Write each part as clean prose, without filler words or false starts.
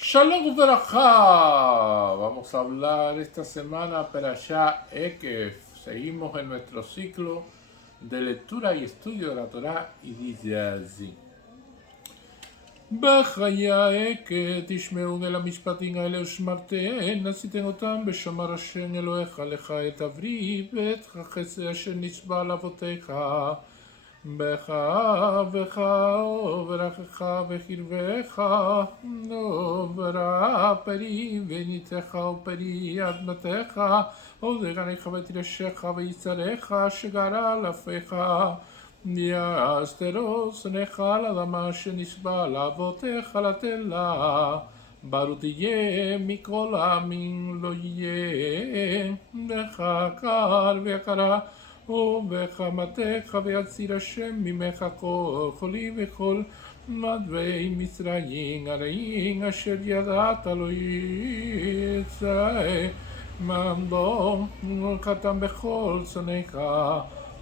Shalom Uberajá. Vamos a hablar esta semana para allá Ekev. Seguimos en nuestro ciclo de lectura y estudio de la Torá y dice así. בחיי העקד תשמעו אל המשפטים האלה ושמרתיהם, עשיתם אותם בשומר השם אלוהיך לך את עברי ואת החסד אשר נצבע לאבותיך בך וברכך וקרבך וברה פרי וניתך ופרי אדמתך ודגניך ותירשך ויצריך שגרה לפך יסתרו שונאך על אדמה שנשבע לאבותיך לתת לה ברוך תהיה מכל העמים לא יהיה לך קר ויקרה ובחמתך ויציר השם ממך כל חולי וכל מדווי מצרים הרעים אשר ידעת לא יצא מעמדו קטן בכל שונאיך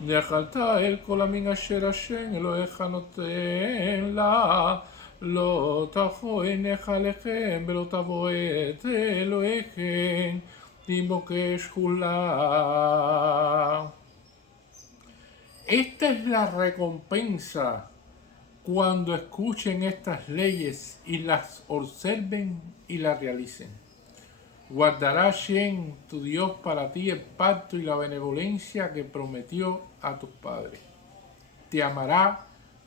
ואכלת אל כל המין אשר השם אלוהיך נותן לה לא תחו עיניך עליכם ולא תבוא את אלוהיכם תבקש כולה. Esta es la recompensa cuando escuchen estas leyes y las observen y las realicen. Guardará Hashem, tu Dios, para ti el pacto y la benevolencia que prometió a tus padres. Te amará,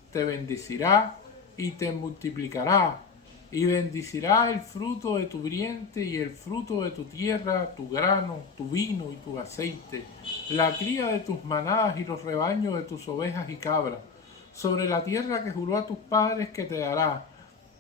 te bendecirá y te multiplicará, y bendecirá el fruto de tu vientre y el fruto de tu tierra, tu grano, tu vino y tu aceite, la cría de tus manadas y los rebaños de tus ovejas y cabras, sobre la tierra que juró a tus padres que te dará.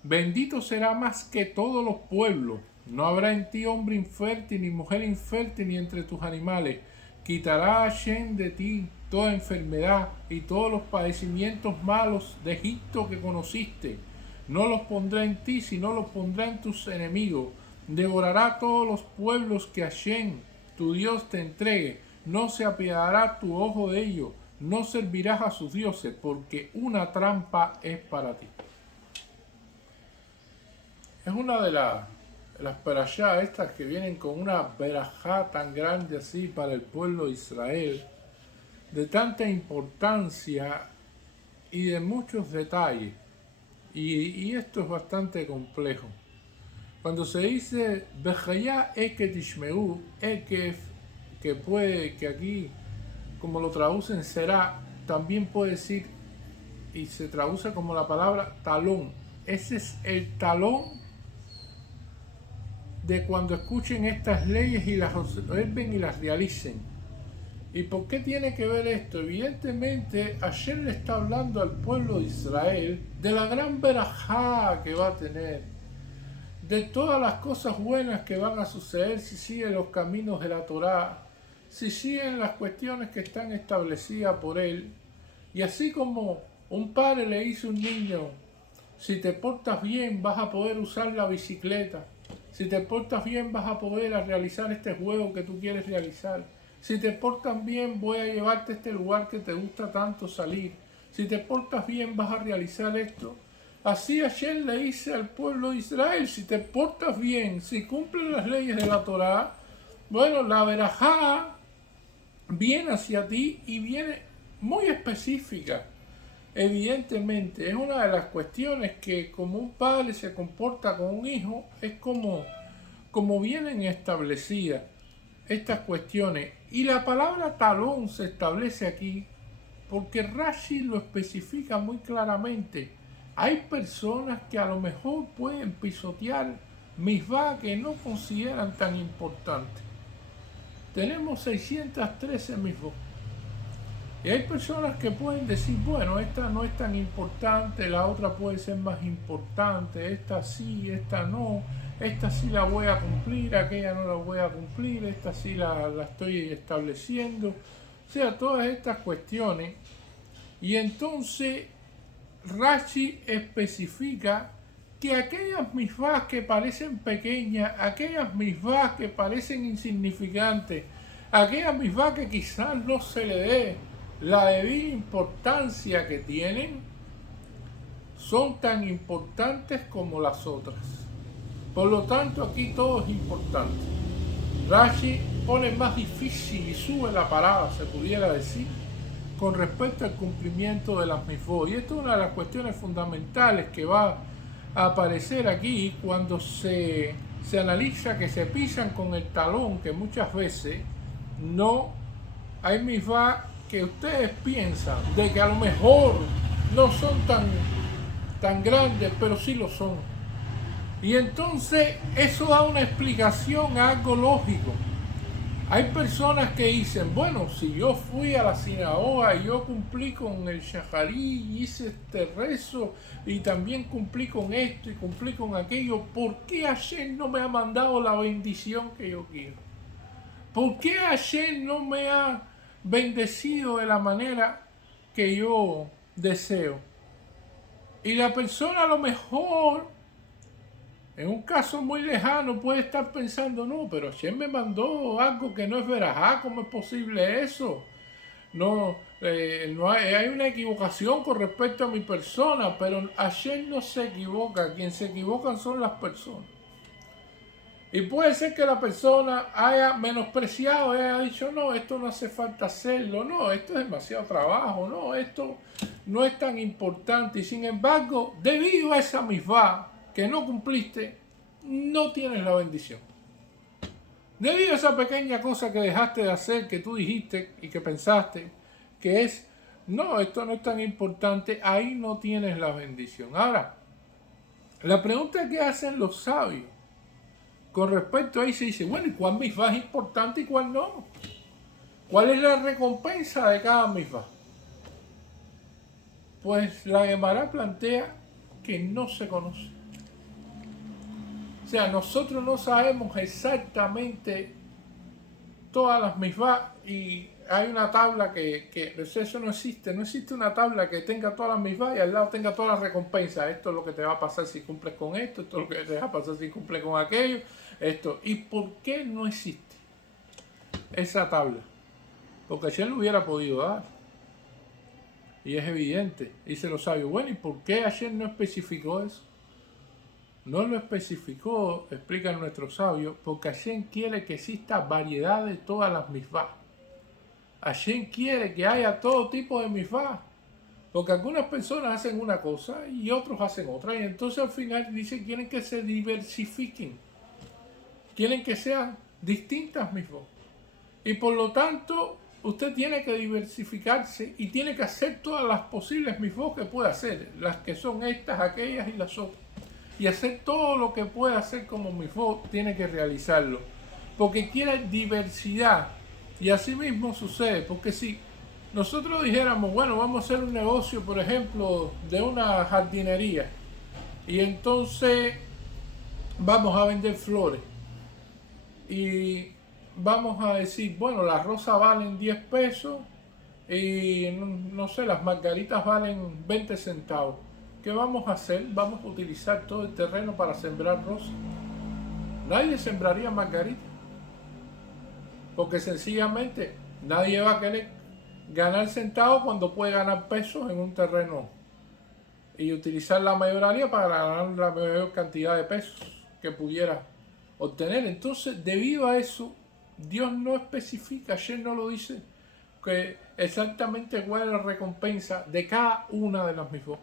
Bendito será más que todos los pueblos. No habrá en ti hombre infértil, ni mujer infértil, ni entre tus animales. Quitará Hashem de ti toda enfermedad y todos los padecimientos malos de Egipto que conociste. No los pondrá en ti, sino los pondrá en tus enemigos. Devorará todos los pueblos que Hashem, tu Dios, te entregue. No se apiadará tu ojo de ellos. No servirás a sus dioses, porque una trampa es para ti. Es una de las perashá estas que vienen con una verajá tan grande así para el pueblo de Israel, de tanta importancia y de muchos detalles. Y esto es bastante complejo. Cuando se dice Bejayá Eket Ishmeu, Ekef, que aquí, como lo traducen, será, también puede decir, y se traduce como la palabra talón. Ese es el talón de cuando escuchen estas leyes y las observen y las realicen. ¿Y por qué tiene que ver esto? Evidentemente, ayer le está hablando al pueblo de Israel de la gran verajá que va a tener, de todas las cosas buenas que van a suceder si siguen los caminos de la Torá, si siguen las cuestiones que están establecidas por él. Y así como un padre le dice a un niño, si te portas bien vas a poder usar la bicicleta, si te portas bien vas a poder realizar este juego que tú quieres realizar, si te portas bien voy a llevarte a este lugar que te gusta tanto salir, si te portas bien vas a realizar esto. Así Hashem le dice al pueblo de Israel, si te portas bien, si cumplen las leyes de la Torá, bueno, la verajá viene hacia ti y viene muy específica. Evidentemente, es una de las cuestiones que como un padre se comporta con un hijo, es como vienen establecidas estas cuestiones. Y la palabra talón se establece aquí porque Rashi lo especifica muy claramente. Hay personas que a lo mejor pueden pisotear misvá que no consideran tan importante. Tenemos 613 misvot. Y hay personas que pueden decir, bueno, esta no es tan importante, la otra puede ser más importante, esta sí, esta no, esta sí la voy a cumplir, aquella no la voy a cumplir, esta sí la estoy estableciendo. O sea, todas estas cuestiones. Y entonces Rashi especifica que aquellas misvás que parecen pequeñas, aquellas misvás que parecen insignificantes, aquellas misvás que quizás no se le dé la debida importancia que tienen, son tan importantes como las otras. Por lo tanto, aquí todo es importante. Rashi pone más difícil y sube la parada, se pudiera decir, con respecto al cumplimiento de las mitzvot. Y esto es una de las cuestiones fundamentales que va a aparecer aquí cuando se analiza que se pisan con el talón, que muchas veces no hay mitzvot que ustedes piensan de que a lo mejor no son tan grandes, pero sí lo son. Y entonces eso da una explicación a algo lógico. Hay personas que dicen, bueno, si yo fui a la sinagoga y yo cumplí con el shaharí y hice este rezo y también cumplí con esto y cumplí con aquello, ¿por qué Hashem no me ha mandado la bendición que yo quiero? ¿Por qué Hashem no me ha bendecido de la manera que yo deseo? Y la persona a lo mejor, en un caso muy lejano, puede estar pensando, no, pero Hashem me mandó algo que no es verajá, ¿cómo es posible eso? No, hay una equivocación con respecto a mi persona, pero Hashem no se equivoca, quien se equivocan son las personas. Y puede ser que la persona haya menospreciado, haya dicho, no, esto no hace falta hacerlo, no, esto es demasiado trabajo, no, esto no es tan importante. Y sin embargo, debido a esa misvá que no cumpliste, no tienes la bendición. Debido a esa pequeña cosa que dejaste de hacer, que tú dijiste y que pensaste, que es, no, esto no es tan importante, ahí no tienes la bendición. Ahora, la pregunta que hacen los sabios con respecto a ahí se dice, bueno, ¿y cuál misvá es importante y cuál no? ¿Cuál es la recompensa de cada misvá? Pues la Gemara plantea que no se conoce. O sea, nosotros no sabemos exactamente todas las misvá y hay una tabla que eso no existe. No existe una tabla que tenga todas las misvá y al lado tenga todas las recompensas. Esto es lo que te va a pasar si cumples con esto, esto es lo que te va a pasar si cumples con aquello, esto. ¿Y por qué no existe esa tabla? Porque Hashem lo hubiera podido dar. Y es evidente. Dice los sabios, bueno, ¿y por qué Hashem no especificó eso? No lo especificó, explican nuestros sabios, porque Hashem quiere que exista variedad de todas las misvá. Hashem quiere que haya todo tipo de misvá. Porque algunas personas hacen una cosa y otros hacen otra. Y entonces al final dicen que quieren que se diversifiquen. Quieren que sean distintas misvá. Y por lo tanto, usted tiene que diversificarse y tiene que hacer todas las posibles misvá que pueda hacer. Las que son estas, aquellas y las otras. Y hacer todo lo que pueda hacer como misvá, tiene que realizarlo. Porque quiere diversidad. Y así mismo sucede. Porque si nosotros dijéramos, bueno, vamos a hacer un negocio, por ejemplo, de una jardinería. Y entonces vamos a vender flores. Y vamos a decir, bueno, las rosas valen 10 pesos. Y no sé, las margaritas valen 20 centavos. ¿Qué vamos a hacer? Vamos a utilizar todo el terreno para sembrar rosas. Nadie sembraría margarita. Porque sencillamente nadie va a querer ganar centavos cuando puede ganar pesos en un terreno. Y utilizar la mayoría para ganar la mayor cantidad de pesos que pudiera obtener. Entonces, debido a eso, Dios no especifica, ayer no lo dice, que exactamente cuál es la recompensa de cada una de las mismas,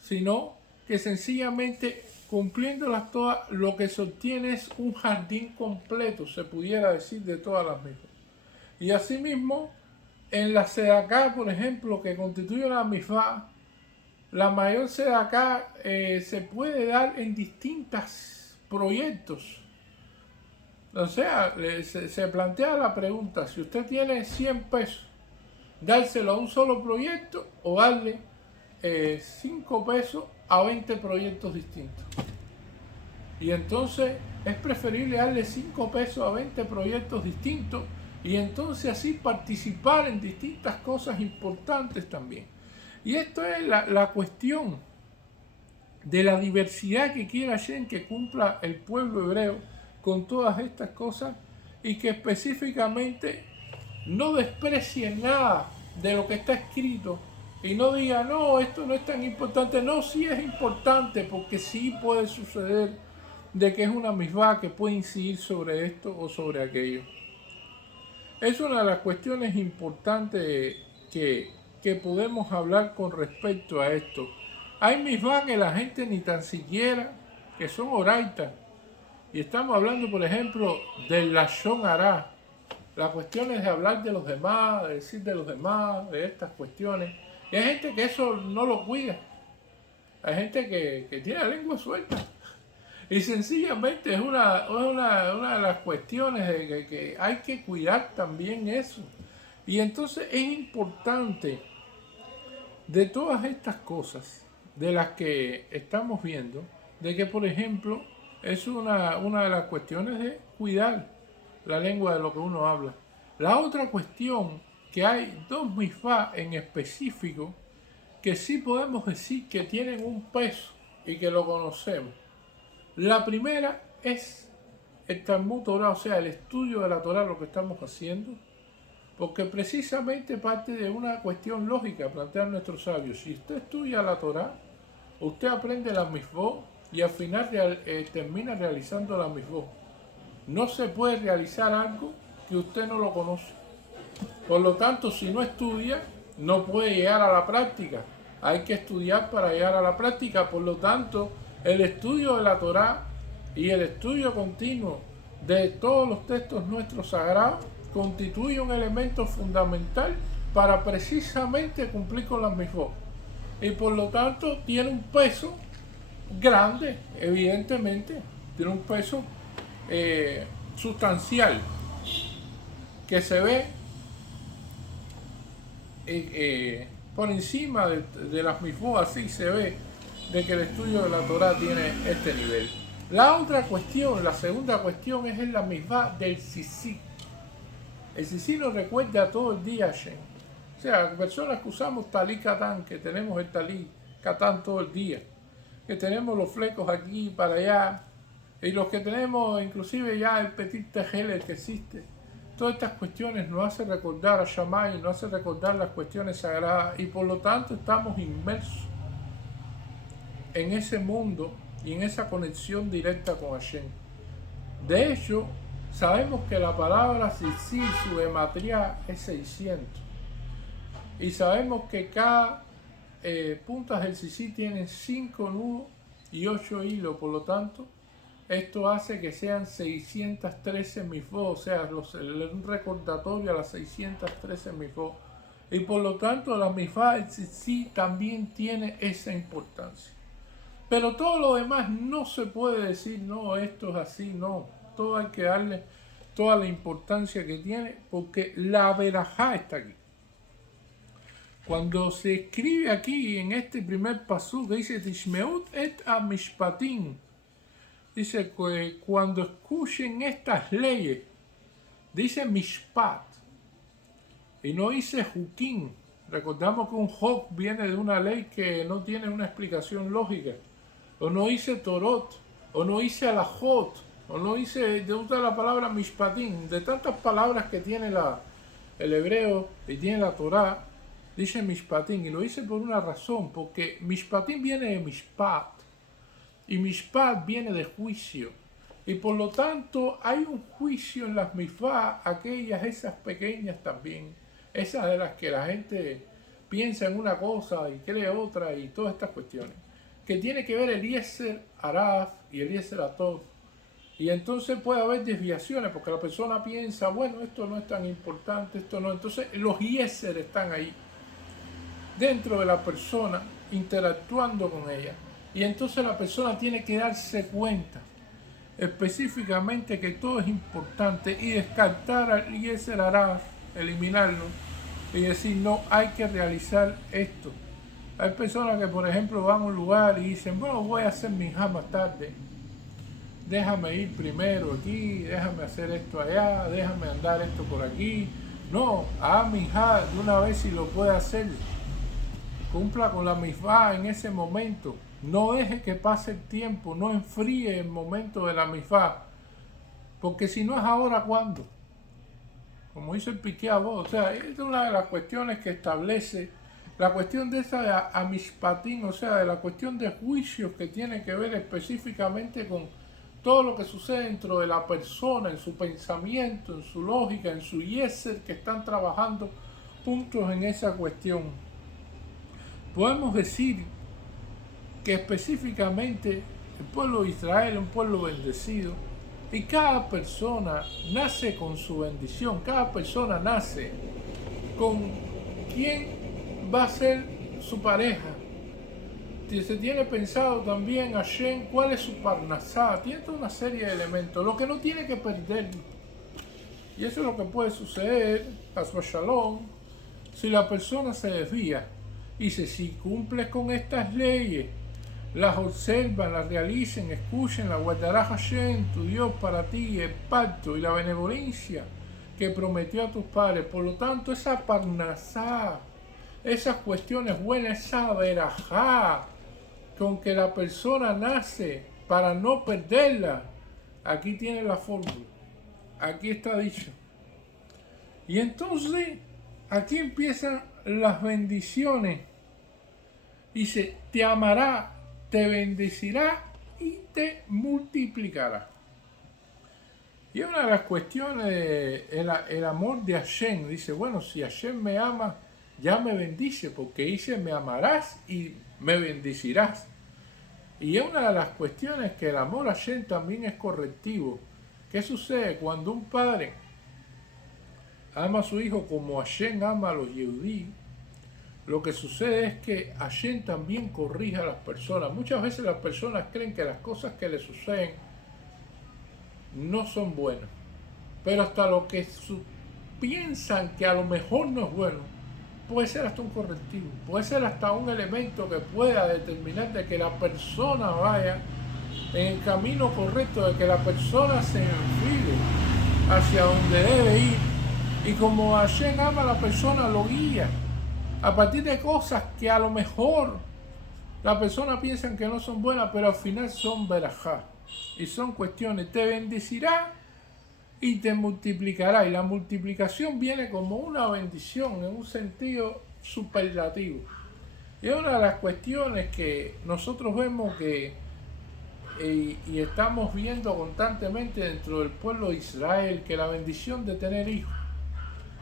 sino que sencillamente cumpliéndolas todas, lo que se obtiene es un jardín completo, se pudiera decir, de todas las mismas. Y asimismo, en la sedaká, por ejemplo, que constituye la misvá, la mayor sedaká se puede dar en distintos proyectos. O sea, se plantea la pregunta, si usted tiene 100 pesos, dárselo a un solo proyecto o darle 5 pesos a 20 proyectos distintos. Y entonces es preferible darle 5 pesos a 20 proyectos distintos y entonces así participar en distintas cosas importantes también. Y esto es la cuestión de la diversidad que quiere Hashem que cumpla el pueblo hebreo con todas estas cosas y que específicamente no desprecie nada de lo que está escrito y no diga, no, esto no es tan importante. No, sí es importante porque sí puede suceder de que es una misvá que puede incidir sobre esto o sobre aquello. Es una de las cuestiones importantes que podemos hablar con respecto a esto. Hay misvá que la gente ni tan siquiera, que son oraitas, y estamos hablando, por ejemplo, del lashon hará, las cuestiones de hablar de los demás, de decir de los demás, de estas cuestiones. Y hay gente que eso no lo cuida. Hay gente que tiene la lengua suelta. Y sencillamente es una de las cuestiones de que hay que cuidar también eso. Y entonces es importante de todas estas cosas de las que estamos viendo, de que por ejemplo es una de las cuestiones de cuidar la lengua de lo que uno habla. La otra cuestión, que hay dos misvá en específico que sí podemos decir que tienen un peso y que lo conocemos. La primera es el Talmud Torah, o sea, el estudio de la Torah, lo que estamos haciendo, porque precisamente parte de una cuestión lógica, plantean nuestros sabios. Si usted estudia la Torah, usted aprende la misvot y al final termina realizando la misvot. No se puede realizar algo que usted no lo conoce. Por lo tanto, si no estudia, no puede llegar a la práctica. Hay que estudiar para llegar a la práctica. Por lo tanto, el estudio de la Torá y el estudio continuo de todos los textos nuestros sagrados constituye un elemento fundamental para precisamente cumplir con las misvot. Y por lo tanto, tiene un peso grande, evidentemente. Tiene un peso sustancial que se ve por encima de las misvot, así se ve de que el estudio de la Torá tiene este nivel. La otra cuestión, la segunda cuestión, es en la misvá del Sisi. El Sisi nos recuerda todo el día a Hashem. O sea, personas que usamos talí catán, que tenemos el talí catán todo el día, que tenemos los flecos aquí para allá, y los que tenemos inclusive ya el petit tejelet que existe. Todas estas cuestiones nos hacen recordar a Shammai, nos hacen recordar las cuestiones sagradas, y por lo tanto estamos inmersos en ese mundo y en esa conexión directa con Hashem. De hecho, sabemos que la palabra Sisi, su gematría es 600. Y sabemos que cada puntas del Sisi tienen 5 nudos y 8 hilos, por lo tanto, esto hace que sean 613 misvot, o sea, un recordatorio a las 613 misvot. Y por lo tanto, la misvá del Sisi también tiene esa importancia. Pero todo lo demás no se puede decir, no, esto es así, no. Todo hay que darle toda la importancia que tiene, porque la verajá está aquí. Cuando se escribe aquí en este primer pasú que dice Tishmeut et amishpatim, dice que cuando escuchen estas leyes, dice mishpat, y no dice hukim. Recordamos que un hok viene de una ley que no tiene una explicación lógica. O no dice torot, o no dice alajot, o no dice, de usa la palabra mishpatim. De tantas palabras que tiene el hebreo y tiene la Torá, dice mishpatim, y lo dice por una razón, porque mishpatim viene de mishpat, y mishpat viene de juicio, y por lo tanto hay un juicio en las mishvá, aquellas, esas pequeñas también, esas de las que la gente piensa en una cosa y cree otra, y todas estas cuestiones, que tiene que ver el Yeser Araf y el Yeser Atov. Y entonces puede haber desviaciones, porque la persona piensa, bueno, esto no es tan importante, esto no. Entonces los Yeser están ahí, dentro de la persona, interactuando con ella. Y entonces la persona tiene que darse cuenta específicamente que todo es importante y descartar al Yeser Araf, eliminarlo y decir, no, hay que realizar esto. Hay personas que, por ejemplo, van a un lugar y dicen, bueno, voy a hacer mi hija más tarde. Déjame ir primero aquí, déjame hacer esto allá, déjame andar esto por aquí. No, haga mi hija de una vez si lo puede hacer. Cumpla con la misvá en ese momento. No deje que pase el tiempo, no enfríe el momento de la misvá. Porque si no es ahora, ¿cuándo? Como dice el Pirkei Avot, o sea, es una de las cuestiones que establece la cuestión de esa amishpatim, o sea, de la cuestión de juicios que tiene que ver específicamente con todo lo que sucede dentro de la persona, en su pensamiento, en su lógica, en su yeser, que están trabajando juntos en esa cuestión. Podemos decir que específicamente el pueblo de Israel es un pueblo bendecido y cada persona nace con su bendición, cada persona nace con quién va a ser su pareja. Se tiene pensado también Hashem cuál es su parnasá, tiene toda una serie de elementos, lo que no tiene que perder. Y eso es lo que puede suceder, Hasba Shalom, si la persona se desvía. Dice, si cumples con estas leyes, las observan, las realicen, escuchen, la guardará Hashem, tu Dios, para ti, el pacto y la benevolencia que prometió a tus padres. Por lo tanto, esa parnasá, esas cuestiones buenas, esa verajá con que la persona nace para no perderla, aquí tiene la fórmula, aquí está dicho. Y entonces, aquí empiezan las bendiciones. Dice, te amará, te bendecirá y te multiplicará. Y una de las cuestiones el amor de Hashem. Dice, bueno, si Hashem me ama, ya me bendice, porque dice, me amarás y me bendecirás. Y es una de las cuestiones que el amor a Hashem también es correctivo. ¿Qué sucede cuando un padre ama a su hijo como Hashem ama a los Yehudí? Lo que sucede es que Hashem también corrige a las personas. Muchas veces las personas creen que las cosas que les suceden no son buenas. Pero hasta lo que piensan que a lo mejor no es bueno, puede ser hasta un correctivo. Puede ser hasta un elemento que pueda determinar de que la persona vaya en el camino correcto, de que la persona se enfile hacia donde debe ir. Y como Hashem ama a la persona, lo guía a partir de cosas que a lo mejor la persona piensa que no son buenas, pero al final son verajá y son cuestiones. Te bendecirá y te multiplicará. Y la multiplicación viene como una bendición en un sentido superlativo. Y es una de las cuestiones que nosotros vemos que y estamos viendo constantemente dentro del pueblo de Israel, que la bendición de tener hijos.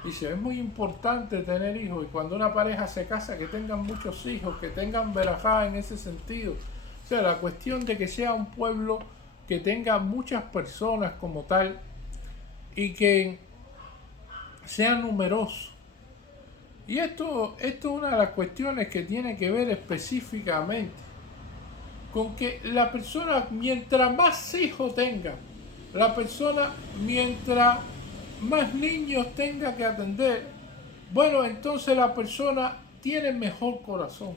Dice, es muy importante tener hijos, y cuando una pareja se casa, que tengan muchos hijos, que tengan verajá en ese sentido. O sea, la cuestión de que sea un pueblo que tenga muchas personas como tal y que sea numeroso. Y esto es una de las cuestiones que tiene que ver específicamente con que la persona, mientras más hijos tenga, la persona, mientras más niños tenga que atender, bueno, entonces la persona tiene mejor corazón,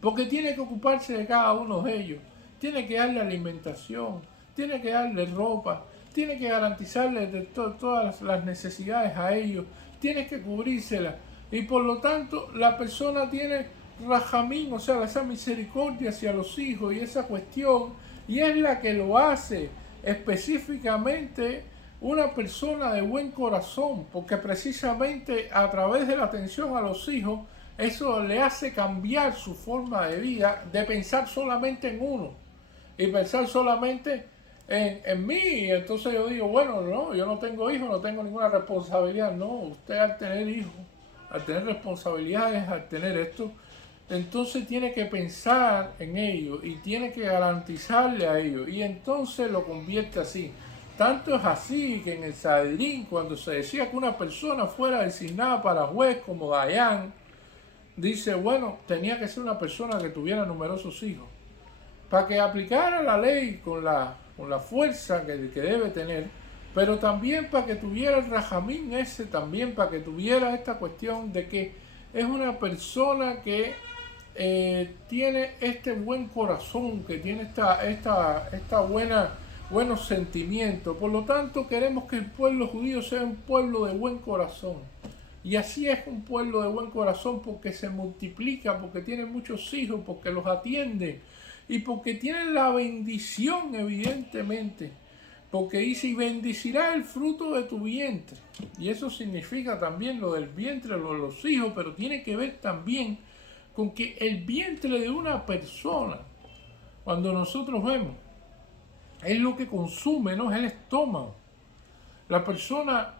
porque tiene que ocuparse de cada uno de ellos, tiene que darle alimentación, tiene que darle ropa, tiene que garantizarle de todas las necesidades a ellos, tiene que cubrírselas, y por lo tanto la persona tiene rajamín, o sea, esa misericordia hacia los hijos y esa cuestión, y es la que lo hace específicamente una persona de buen corazón, porque precisamente a través de la atención a los hijos, eso le hace cambiar su forma de vida, de pensar solamente en uno y pensar solamente en mí. Entonces yo digo, bueno, no, yo no tengo hijos, no tengo ninguna responsabilidad. No, usted al tener hijos, al tener responsabilidades, al tener esto, entonces tiene que pensar en ellos y tiene que garantizarle a ellos, y entonces lo convierte así. Tanto es así que en el Sanedrín, cuando se decía que una persona fuera designada para juez como Dayan, dice, bueno, tenía que ser una persona que tuviera numerosos hijos, para que aplicara la ley con la fuerza que debe tener, pero también para que tuviera el rajamín ese, también para que tuviera esta cuestión de que es una persona que tiene este buen corazón, que tiene esta buenos sentimientos. Por lo tanto, queremos que el pueblo judío sea un pueblo de buen corazón. Y así es un pueblo de buen corazón, porque se multiplica, porque tiene muchos hijos, porque los atiende y porque tienen la bendición, evidentemente. Porque dice, y bendecirá el fruto de tu vientre. Y eso significa también lo del vientre, lo de los hijos, pero tiene que ver también con que el vientre de una persona, cuando nosotros vemos es lo que consume, no es el estómago. La persona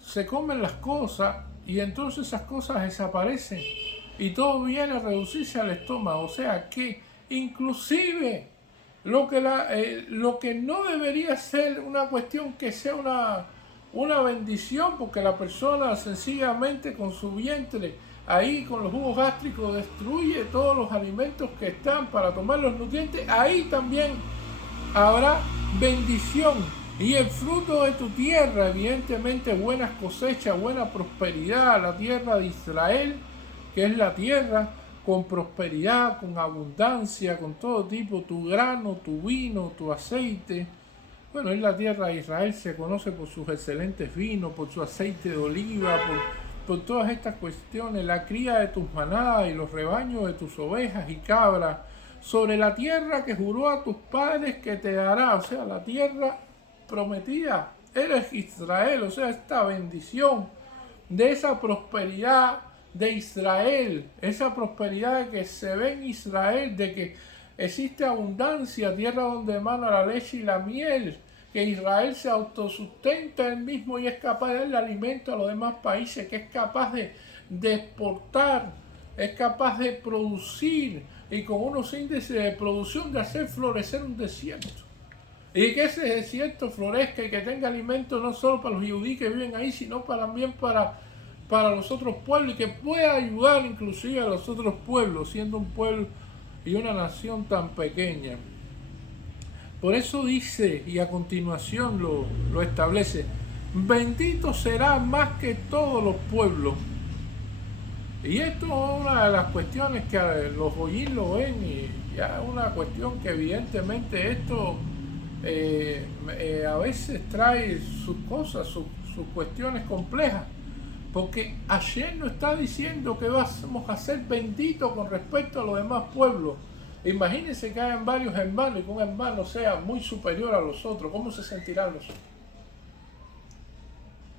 se come las cosas y entonces esas cosas desaparecen y todo viene a reducirse al estómago. O sea que inclusive lo que no debería ser una cuestión que sea una bendición, porque la persona sencillamente con su vientre ahí con los jugos gástricos destruye todos los alimentos que están para tomar los nutrientes, ahí también habrá bendición. Y el fruto de tu tierra, evidentemente buenas cosechas, buena prosperidad, la tierra de Israel, que es la tierra con prosperidad, con abundancia, con todo tipo, tu grano, tu vino, tu aceite. Bueno, es la tierra de Israel, se conoce por sus excelentes vinos, por su aceite de oliva, por todas estas cuestiones, la cría de tus manadas y los rebaños de tus ovejas y cabras, sobre la tierra que juró a tus padres que te dará, o sea, la tierra prometida, eres Israel, o sea, esta bendición de esa prosperidad de Israel, esa prosperidad que se ve en Israel, de que existe abundancia, tierra donde emana la leche y la miel, que Israel se autosustenta él mismo y es capaz de darle alimento a los demás países, que es capaz de exportar, es capaz de producir y con unos índices de producción de hacer florecer un desierto. Y que ese desierto florezca y que tenga alimento no solo para los judíos que viven ahí, sino también para los otros pueblos y que pueda ayudar inclusive a los otros pueblos, siendo un pueblo y una nación tan pequeña. Por eso dice, y a continuación lo establece, bendito será más que todos los pueblos. Y esto es una de las cuestiones que los goyim lo ven y ya es una cuestión que evidentemente esto a veces trae sus cosas, sus cuestiones complejas. Porque Hashem no está diciendo que vamos a ser benditos con respecto a los demás pueblos. Imagínense que hayan varios hermanos y que un hermano sea muy superior a los otros. ¿Cómo se sentirán los otros?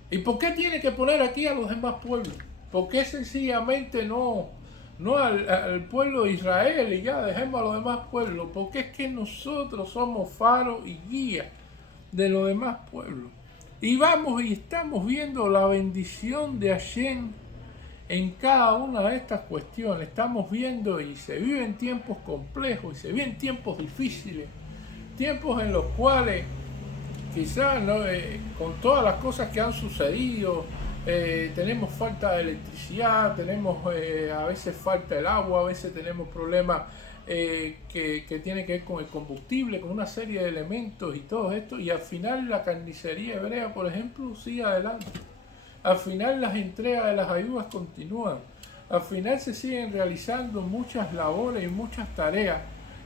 ¿Y por qué tiene que poner aquí a los demás pueblos? ¿Por qué sencillamente no al pueblo de Israel y ya dejemos a los demás pueblos? Porque es que nosotros somos faro y guía de los demás pueblos. Y vamos y estamos viendo la bendición de Hashem en cada una de estas cuestiones. Estamos viendo y se viven tiempos complejos y se viven tiempos difíciles, tiempos en los cuales quizás con todas las cosas que han sucedido, tenemos falta de electricidad, tenemos a veces falta del agua, a veces tenemos problemas que tienen que ver con el combustible, con una serie de elementos y todo esto, y al final la carnicería hebrea, por ejemplo, sigue adelante. Al final las entregas de las ayudas continúan. Al final se siguen realizando muchas labores y muchas tareas,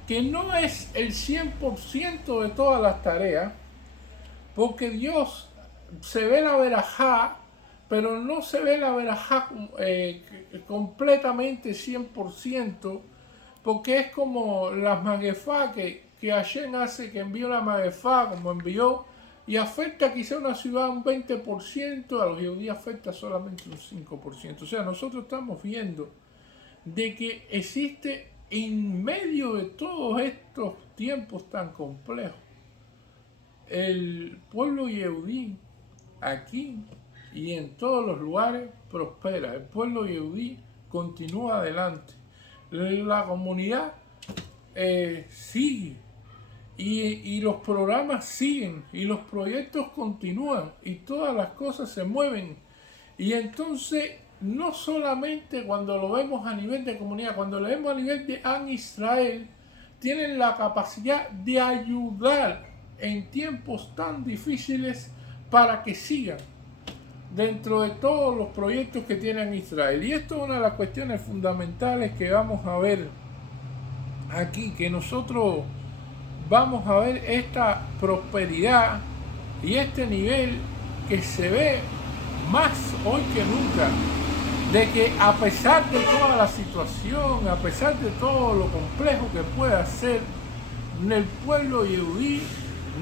que no es el 100% de todas las tareas, porque Dios se ve la verajá, pero no se ve la verajá completamente 100%, porque es como las maguefá que Hashem hace, que envió la maguefá como envió, y afecta quizá a una ciudad un 20%, a los judíos afecta solamente un 5%. O sea, nosotros estamos viendo de que existe en medio de todos estos tiempos tan complejos, el pueblo yehudí aquí y en todos los lugares prospera. El pueblo yehudí continúa adelante. La comunidad sigue y los programas siguen y los proyectos continúan y todas las cosas se mueven. Y entonces no solamente cuando lo vemos a nivel de comunidad, cuando lo vemos a nivel de Am Israel, tienen la capacidad de ayudar en tiempos tan difíciles para que sigan dentro de todos los proyectos que tiene Israel. Y esto es una de las cuestiones fundamentales que vamos a ver aquí, que nosotros vamos a ver esta prosperidad y este nivel que se ve más hoy que nunca, de que a pesar de toda la situación, a pesar de todo lo complejo que pueda ser, el pueblo yehudí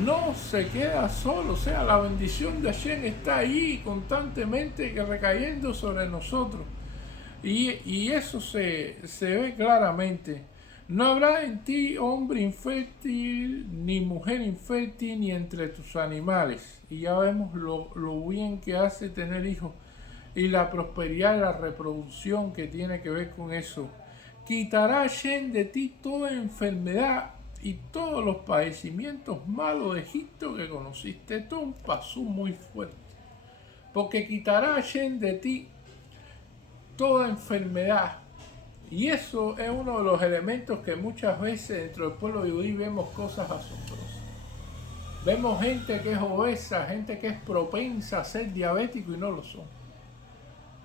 no se queda solo. O sea, la bendición de Hashem está ahí constantemente recayendo sobre nosotros. Y eso se ve claramente. No habrá en ti hombre infértil, ni mujer infértil, ni entre tus animales. Y ya vemos lo bien que hace tener hijos y la prosperidad y la reproducción que tiene que ver con eso. Quitará Hashem de ti toda enfermedad y todos los padecimientos malos de Egipto que conociste. Esto es un paso muy fuerte. Porque quitará Hashem de ti toda enfermedad. Y eso es uno de los elementos que muchas veces dentro del pueblo judío vemos cosas asombrosas. Vemos gente que es obesa, gente que es propensa a ser diabético y no lo son.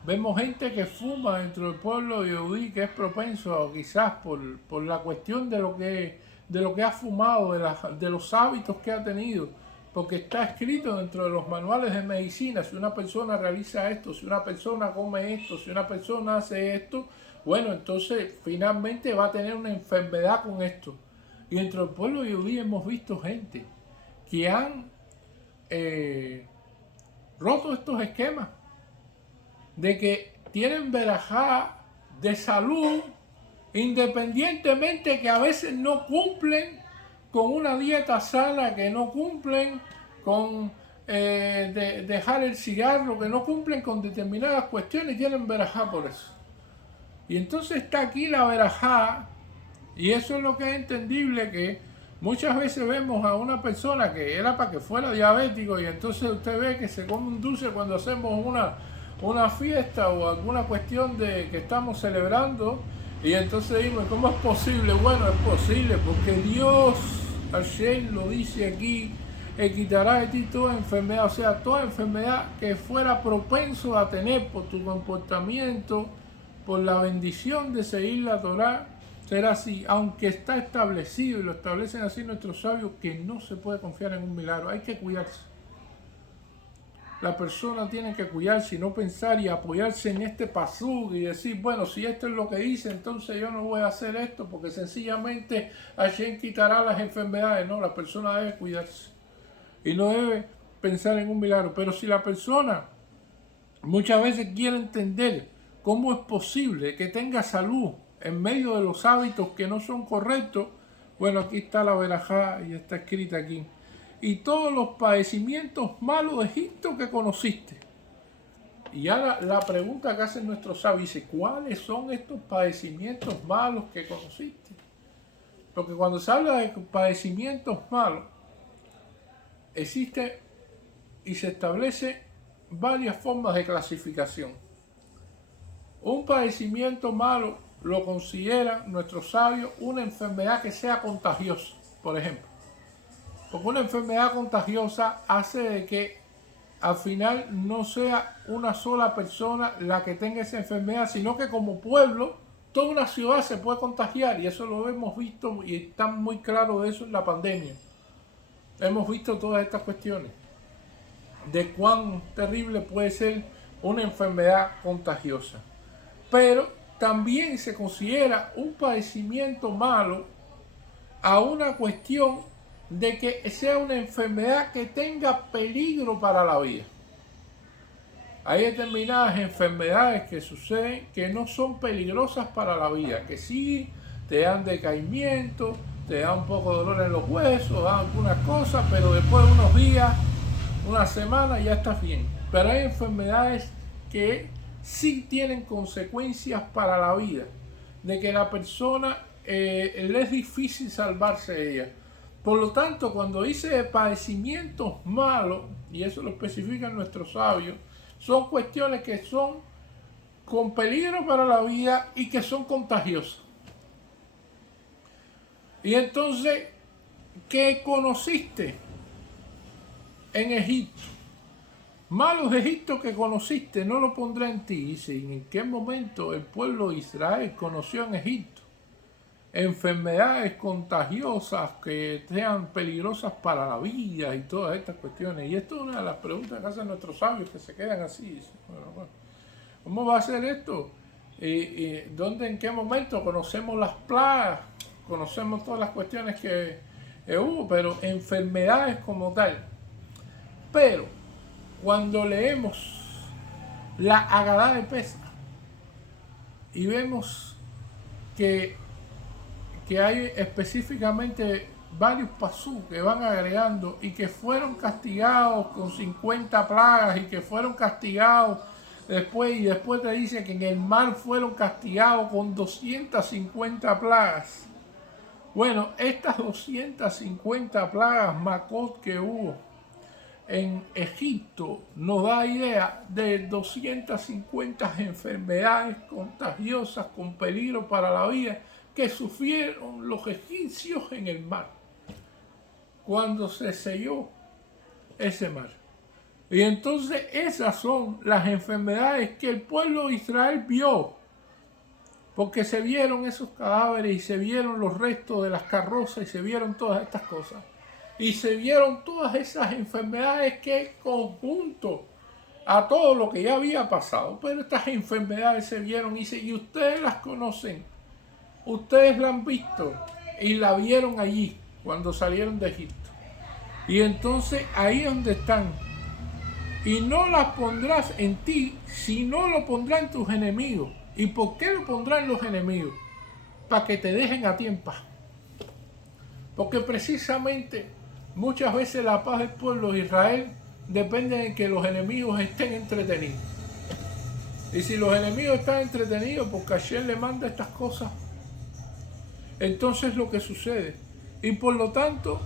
Vemos gente que fuma dentro del pueblo judío que es propenso, quizás por la cuestión de lo que ha fumado, de los hábitos que ha tenido, porque está escrito dentro de los manuales de medicina, si una persona realiza esto, si una persona come esto, si una persona hace esto, bueno, entonces finalmente va a tener una enfermedad con esto. Y dentro del pueblo judío hemos visto gente que han roto estos esquemas, de que tienen verajá de salud, independientemente que a veces no cumplen con una dieta sana, que no cumplen con dejar el cigarro, que no cumplen con determinadas cuestiones, tienen verajá por eso. Y entonces está aquí la verajá, y eso es lo que es entendible, que muchas veces vemos a una persona que era para que fuera diabético, y entonces usted ve que se come un dulce cuando hacemos una fiesta o alguna cuestión de que estamos celebrando, y entonces digo, ¿cómo es posible? Bueno, es posible porque Dios, Hashem lo dice aquí, quitará de ti toda enfermedad, o sea, toda enfermedad que fuera propenso a tener por tu comportamiento, por la bendición de seguir la Torá, será así, aunque está establecido, y lo establecen así nuestros sabios, que no se puede confiar en un milagro, hay que cuidarse. La persona tiene que cuidarse y no pensar y apoyarse en este pasú y decir, bueno, si esto es lo que dice, entonces yo no voy a hacer esto, porque sencillamente Hashem quitará las enfermedades. No, la persona debe cuidarse y no debe pensar en un milagro. Pero si la persona muchas veces quiere entender cómo es posible que tenga salud en medio de los hábitos que no son correctos, bueno, aquí está la verajá y está escrita aquí. Y todos los padecimientos malos de Egipto que conociste. Y ya la pregunta que hacen nuestros sabios dice, ¿cuáles son estos padecimientos malos que conociste? Porque cuando se habla de padecimientos malos, existe y se establece varias formas de clasificación. Un padecimiento malo lo consideran nuestros sabios una enfermedad que sea contagiosa, por ejemplo. Porque una enfermedad contagiosa hace de que al final no sea una sola persona la que tenga esa enfermedad, sino que como pueblo, toda una ciudad se puede contagiar, y eso lo hemos visto y está muy claro de eso en la pandemia. Hemos visto todas estas cuestiones, de cuán terrible puede ser una enfermedad contagiosa. Pero también se considera un padecimiento malo a una cuestión de que sea una enfermedad que tenga peligro para la vida. Hay determinadas enfermedades que suceden que no son peligrosas para la vida, que sí te dan decaimiento, te da un poco de dolor en los huesos, dan algunas cosas, pero después de unos días, una semana, ya estás bien. Pero hay enfermedades que sí tienen consecuencias para la vida, de que la persona le es difícil salvarse de ella. Por lo tanto, cuando dice padecimientos malos, y eso lo especifican nuestros sabios, son cuestiones que son con peligro para la vida y que son contagiosas. Y entonces, ¿qué conociste en Egipto? Malos de Egipto que conociste, no lo pondré en ti. Dice, ¿en qué momento el pueblo de Israel conoció en Egipto enfermedades contagiosas que sean peligrosas para la vida y todas estas cuestiones? Y esto es una de las preguntas que hacen nuestros sabios, que se quedan así. Dicen, bueno, ¿cómo va a ser esto? ¿Dónde, en qué momento conocemos las plagas? Conocemos todas las cuestiones que hubo, pero enfermedades como tal. Pero cuando leemos la Agadá de Pesaj y vemos que que hay específicamente varios pasú que van agregando y que fueron castigados con 50 plagas y que fueron castigados después, y después te dice que en el mar fueron castigados con 250 plagas. Bueno, estas 250 plagas Macot que hubo en Egipto nos da idea de 250 enfermedades contagiosas con peligro para la vida que sufrieron los egipcios en el mar cuando se selló ese mar. Y entonces esas son las enfermedades que el pueblo de Israel vio, porque se vieron esos cadáveres y se vieron los restos de las carrozas y se vieron todas estas cosas. Y se vieron todas esas enfermedades que conjunto a todo lo que ya había pasado. Pero estas enfermedades se vieron y ustedes las conocen. Ustedes la han visto y la vieron allí cuando salieron de Egipto. Y entonces ahí es donde están. Y no las pondrás en ti, sino lo pondrán tus enemigos. ¿Y por qué lo pondrán los enemigos? Para que te dejen a ti en paz. Porque precisamente muchas veces la paz del pueblo de Israel depende de que los enemigos estén entretenidos. Y si los enemigos están entretenidos porque Hashem le manda estas cosas, entonces lo que sucede. Y por lo tanto,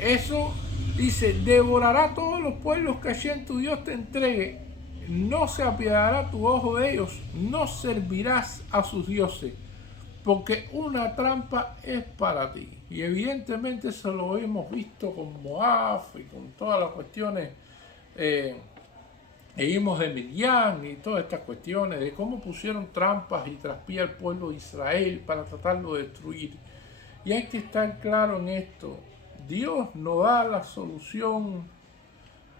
eso dice, devorará todos los pueblos que Hashem tu Dios te entregue. No se apiadará tu ojo de ellos, no servirás a sus dioses, porque una trampa es para ti. Y evidentemente eso lo hemos visto con Moab y con todas las cuestiones, vimos de Midian y todas estas cuestiones, de cómo pusieron trampas y traspía al pueblo de Israel para tratarlo de destruir. Y hay que estar claro en esto, Dios nos da la solución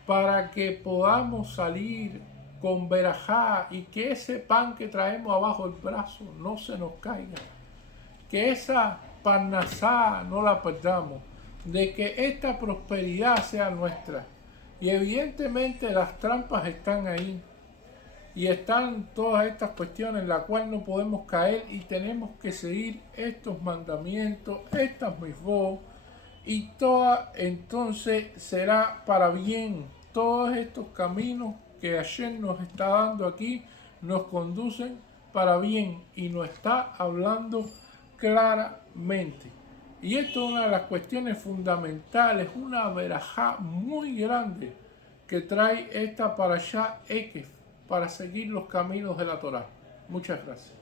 para que podamos salir con verajá y que ese pan que traemos abajo del brazo no se nos caiga, que esa parnasá no la perdamos, de que esta prosperidad sea nuestra. Y evidentemente las trampas están ahí y están todas estas cuestiones en las cuales no podemos caer y tenemos que seguir estos mandamientos, estas misvot, y toda entonces será para bien. Todos estos caminos que Hashem nos está dando aquí nos conducen para bien y nos está hablando claramente. Y esto es una de las cuestiones fundamentales, una verajá muy grande que trae esta parashá Ekef para seguir los caminos de la Torá. Muchas gracias.